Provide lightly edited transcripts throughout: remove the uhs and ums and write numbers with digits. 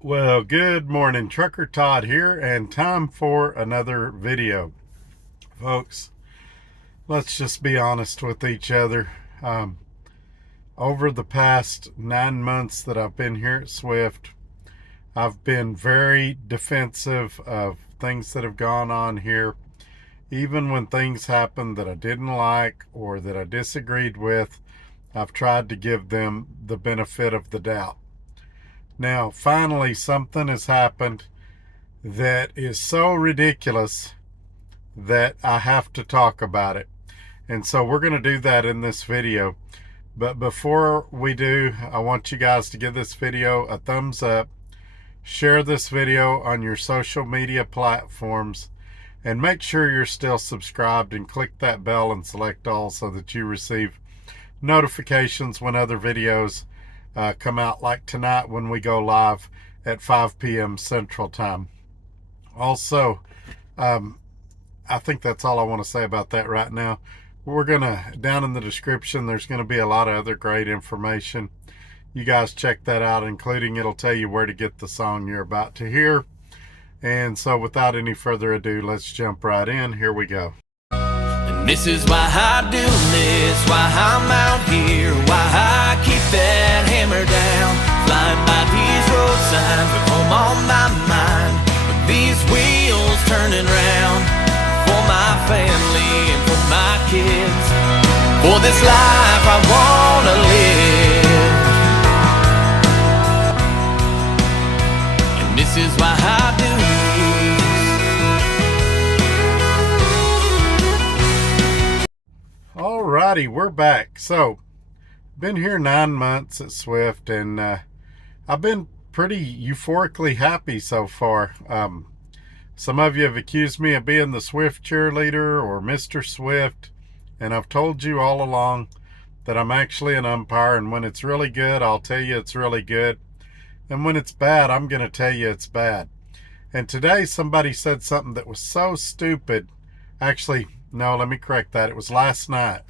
Well, good morning. Trucker Todd here, and time for another video. Folks, let's just be honest with each other. Over the past 9 months that I've been here at Swift, I've been very defensive of things that have gone on here. Even when things happen that I didn't like or that I disagreed with, I've tried to give them the benefit of the doubt. Now, finally, something has happened that is so ridiculous that I have to talk about it. And so we're going to do that in this video. But before we do, I want you guys to give this video a thumbs up, share this video on your social media platforms, and make sure you're still subscribed and click that bell and select all so that you receive notifications when other videos come out, like tonight when we go live at 5 p.m. Central Time. Also, I think that's all I want to say about that right now. We're going to, down in the description, there's going to be a lot of other great information. You guys check that out, including it'll tell you where to get the song you're about to hear. And so without any further ado, let's jump right in. Here we go. And this is why I do this, why I'm out here, why I keep that hammer down. Flying by these road signs with home on my mind, with these wheels turning round. For my family and for my kids, for this life I wanna live. And this is why I do this. Alrighty, we're back. So, been here 9 months at Swift, and I've been pretty euphorically happy so far. Some of you have accused me of being the Swift cheerleader or Mr. Swift, and I've told you all along that I'm actually an umpire, and when it's really good, I'll tell you it's really good, and when it's bad, I'm going to tell you it's bad. And today somebody said something that was so stupid. Actually, no, let me correct that. It was last night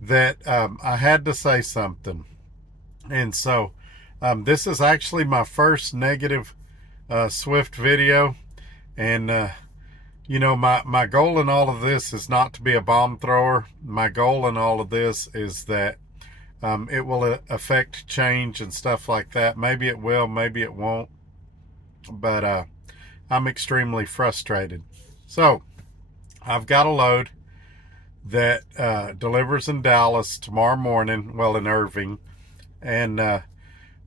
that I had to say something. And so this is actually my first negative Swift video. And, you know, my goal in all of this is not to be a bomb thrower. My goal in all of this is that it will affect change and stuff like that. Maybe it will, maybe it won't. But I'm extremely frustrated. So, I've got a load that delivers in Dallas tomorrow morning, well, in Irving. And I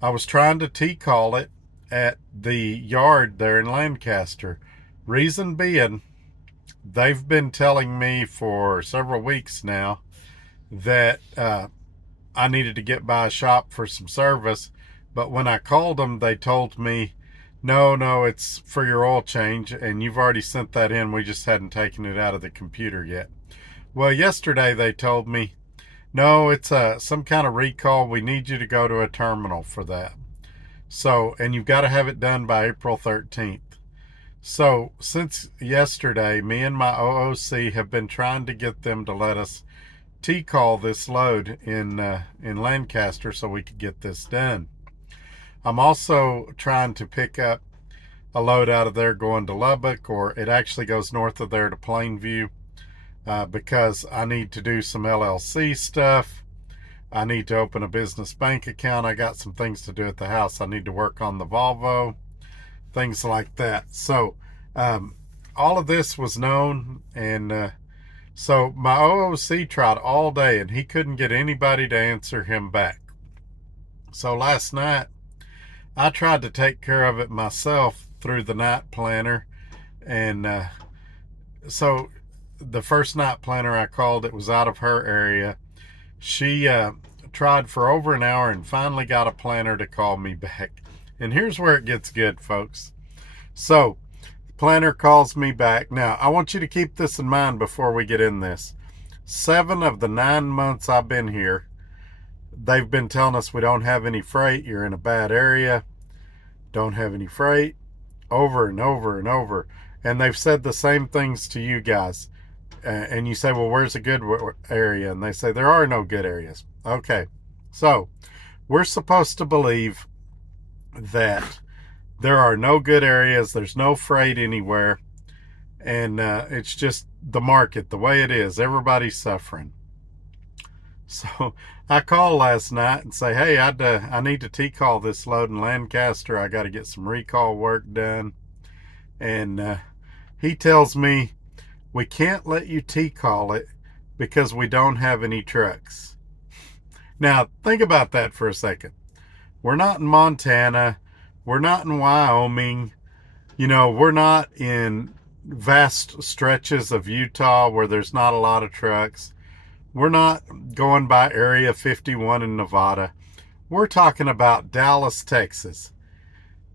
was trying to T-call it at the yard there in Lancaster. Reason being, they've been telling me for several weeks now that I needed to get by a shop for some service. But when I called them, they told me, no, it's for your oil change, and you've already sent that in. We just hadn't taken it out of the computer yet. Well, yesterday they told me, no, it's some kind of recall. We need you to go to a terminal for that. So, and you've got to have it done by April 13th. So, since yesterday, me and my OOC have been trying to get them to let us T-call this load in Lancaster so we could get this done. I'm also trying to pick up a load out of there going to Lubbock, or it actually goes north of there to Plainview, because I need to do some LLC stuff. I need to open a business bank account. I got some things to do at the house. I need to work on the Volvo, things like that. So all of this was known, and so my OOC tried all day, and he couldn't get anybody to answer him back. So last night, I tried to take care of it myself through the night planner. And so the first night planner I called, it was out of her area. She tried for over an hour and finally got a planner to call me back. And here's where it gets good, folks. So the planner calls me back. Now, I want you to keep this in mind before we get in this. 7 of the 9 months I've been here, they've been telling us we don't have any freight. You're in a bad area. Don't have any freight. Over and over and over. And they've said the same things to you guys. And you say, well, where's a good area? And they say, there are no good areas. Okay. So we're supposed to believe that There are no good areas. There's no freight anywhere. And it's just the market, the way it is. Everybody's suffering. So I called last night and say, hey, I need to T-call this load in Lancaster. I got to get some recall work done. And he tells me, we can't let you T-call it because we don't have any trucks. Now, think about that for a second. We're not in Montana. We're not in Wyoming. We're not in vast stretches of Utah where there's not a lot of trucks. We're not going by Area 51 in Nevada. We're talking about Dallas, Texas.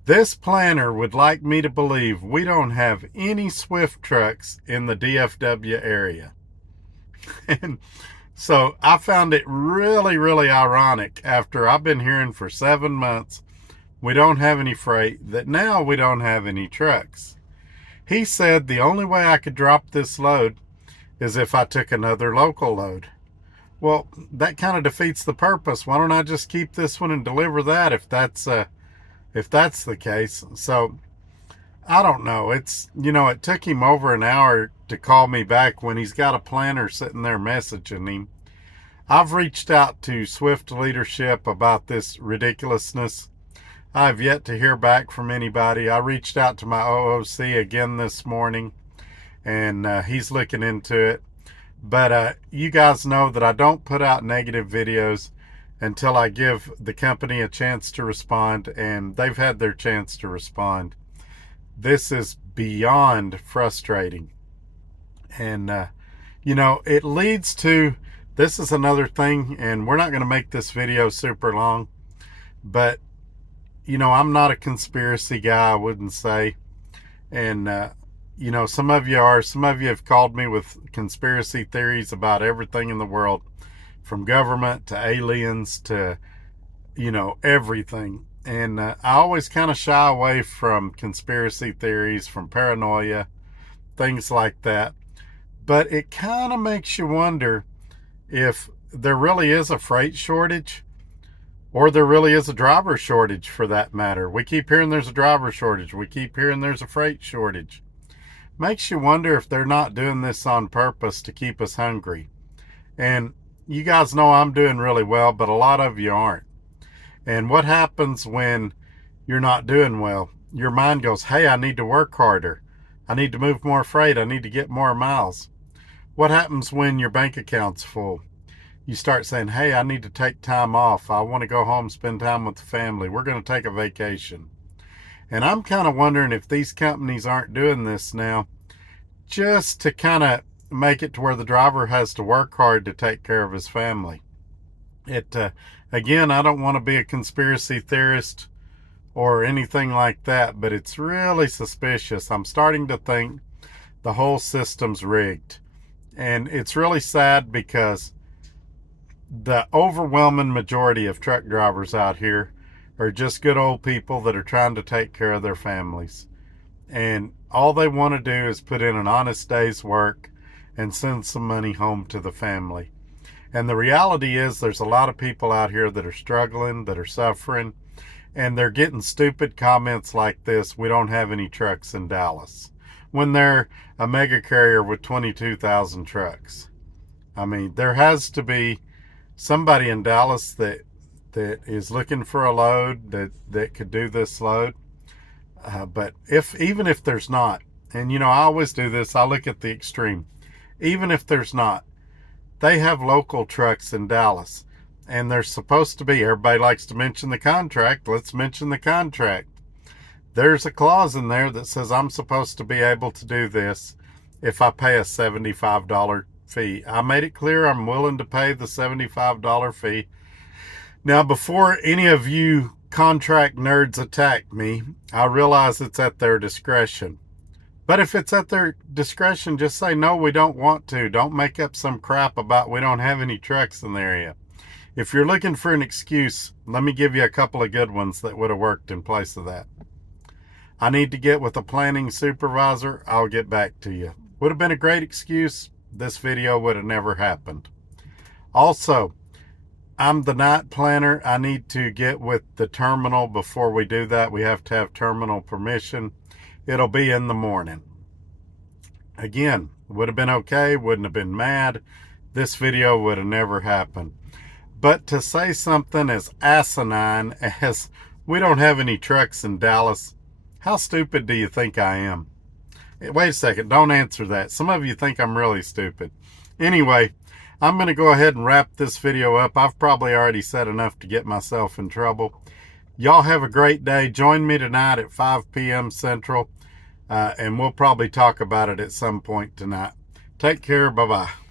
This planner would like me to believe we don't have any Swift trucks in the DFW area. And so I found it really, really ironic after I've been hearing for 7 months we don't have any freight, that now we don't have any trucks. He said the only way I could drop this load is if I took another local load. Well, that kind of defeats the purpose. Why don't I just keep this one and deliver that if that's the case? So I don't know. It took him over an hour to call me back when he's got a planner sitting there messaging him. I've reached out to Swift leadership about this ridiculousness. I've yet to hear back from anybody. I reached out to my OOC again this morning, and he's looking into it. But you guys know that I don't put out negative videos until I give the company a chance to respond, and they've had their chance to respond. This is beyond frustrating. And, it leads to, this is another thing, and we're not going to make this video super long, but I'm not a conspiracy guy, I wouldn't say. And, some of you are. Some of you have called me with conspiracy theories about everything in the world, from government to aliens to, everything. And I always kind of shy away from conspiracy theories, from paranoia, things like that. But it kind of makes you wonder if there really is a freight shortage, or there really is a driver shortage for that matter. We keep hearing there's a driver shortage. We keep hearing there's a freight shortage. Makes you wonder if they're not doing this on purpose to keep us hungry. And you guys know I'm doing really well, but a lot of you aren't. And what happens when you're not doing well? Your mind goes, hey, I need to work harder. I need to move more freight. I need to get more miles. What happens when your bank account's full? You start saying, hey, I need to take time off. I want to go home, spend time with the family. We're going to take a vacation. And I'm kind of wondering if these companies aren't doing this now just to kind of make it to where the driver has to work hard to take care of his family. Again, I don't want to be a conspiracy theorist or anything like that, but it's really suspicious. I'm starting to think the whole system's rigged. And it's really sad because the overwhelming majority of truck drivers out here are just good old people that are trying to take care of their families. And all they want to do is put in an honest day's work and send some money home to the family. And the reality is there's a lot of people out here that are struggling, that are suffering, and they're getting stupid comments like this, we don't have any trucks in Dallas, when they're a mega carrier with 22,000 trucks. I mean, there has to be somebody in Dallas that is looking for a load that could do this load. But even if there's not, and I always do this, I look at the extreme. Even if there's not, they have local trucks in Dallas, and they're supposed to be. Everybody likes to mention the contract. Let's mention the contract. There's a clause in there that says I'm supposed to be able to do this if I pay a $75 fee. I made it clear I'm willing to pay the $75 fee. Now, before any of you contract nerds attack me, I realize it's at their discretion. But if it's at their discretion, just say, no, we don't want to. Don't make up some crap about we don't have any trucks in the area. If you're looking for an excuse, let me give you a couple of good ones that would have worked in place of that. I need to get with a planning supervisor. I'll get back to you. Would have been a great excuse. This video would have never happened. Also, I'm the night planner. I need to get with the terminal before we do that. We have to have terminal permission. It'll be in the morning. Again, would have been okay, wouldn't have been mad. This video would have never happened. But to say something as asinine as we don't have any trucks in Dallas, how stupid do you think I am? Wait a second, don't answer that. Some of you think I'm really stupid. Anyway, I'm going to go ahead and wrap this video up. I've probably already said enough to get myself in trouble. Y'all have a great day. Join me tonight at 5 p.m. Central, and we'll probably talk about it at some point tonight. Take care. Bye-bye.